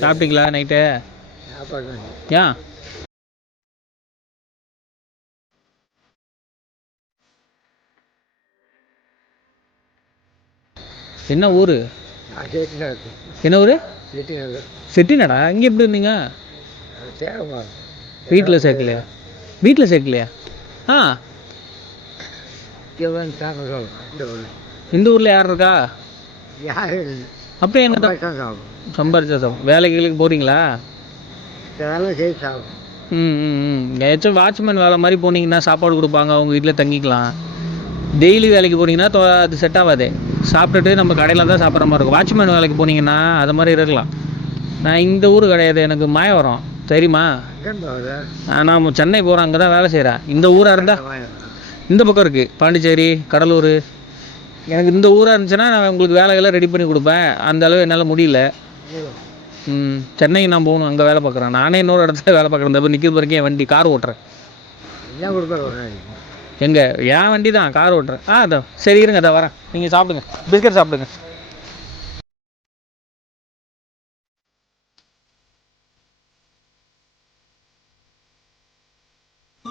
சாப்பிட்டீங்களா நைட்டு? ஏன்? என்ன ஊர்? என்ன ஊர்? செட்டிநாடா? இங்கே எப்படி இருந்தீங்க? வீட்டில் சேர்க்கலையா? வீட்டில் சேர்க்கலையா? ஆ, இந்த ஊரில் யார் இருக்கா? அப்படியே என்ன சம்பாரிச்சா சாப்பிடும்? வேலைக்கு போகிறீங்களா? ஏதாச்சும் வாட்ச்மேன் வேலை மாதிரி போனீங்கன்னா சாப்பாடு கொடுப்பாங்க, அவங்க வீட்டில் தங்கிக்கலாம். டெய்லி வேலைக்கு போனீங்கன்னா அது செட் ஆகாது. சாப்பிட்டுட்டு நம்ம கடையில் தான் சாப்பிட்ற மாதிரி இருக்கும். வாட்ச்மேன் வேலைக்கு போனீங்கன்னா அது மாதிரி இருக்கலாம். நான் இந்த ஊர் கிடையாது, எனக்கு மாயவரம் தெரியுமா? நான் சென்னை போகிறேன், அங்கே தான் வேலை செய்கிறேன். இந்த ஊராக இருந்தால் இந்த பக்கம் இருக்குது, பாண்டிச்சேரி, கடலூர். எனக்கு இந்த ஊராக இருந்துச்சுன்னா நான் உங்களுக்கு வேலையெல்லாம் ரெடி பண்ணி கொடுப்பேன். அந்த அளவு என்னால் முடியல. சென்னை நான் போகணும், அங்கே வேலை பார்க்குறேன். நானே இன்னொரு இடத்துல வேலை பார்க்குறேன். இந்த நிற்கிற வரைக்கும் என் வண்டி கார் ஓட்டுறேன். எங்கே? என் வண்டி தான், கார் ஓட்டுறேன். அதான் சரி, இருங்க, அதை வரேன். நீங்கள் சாப்பிடுங்க, பிஸ்கட் சாப்பிடுங்க.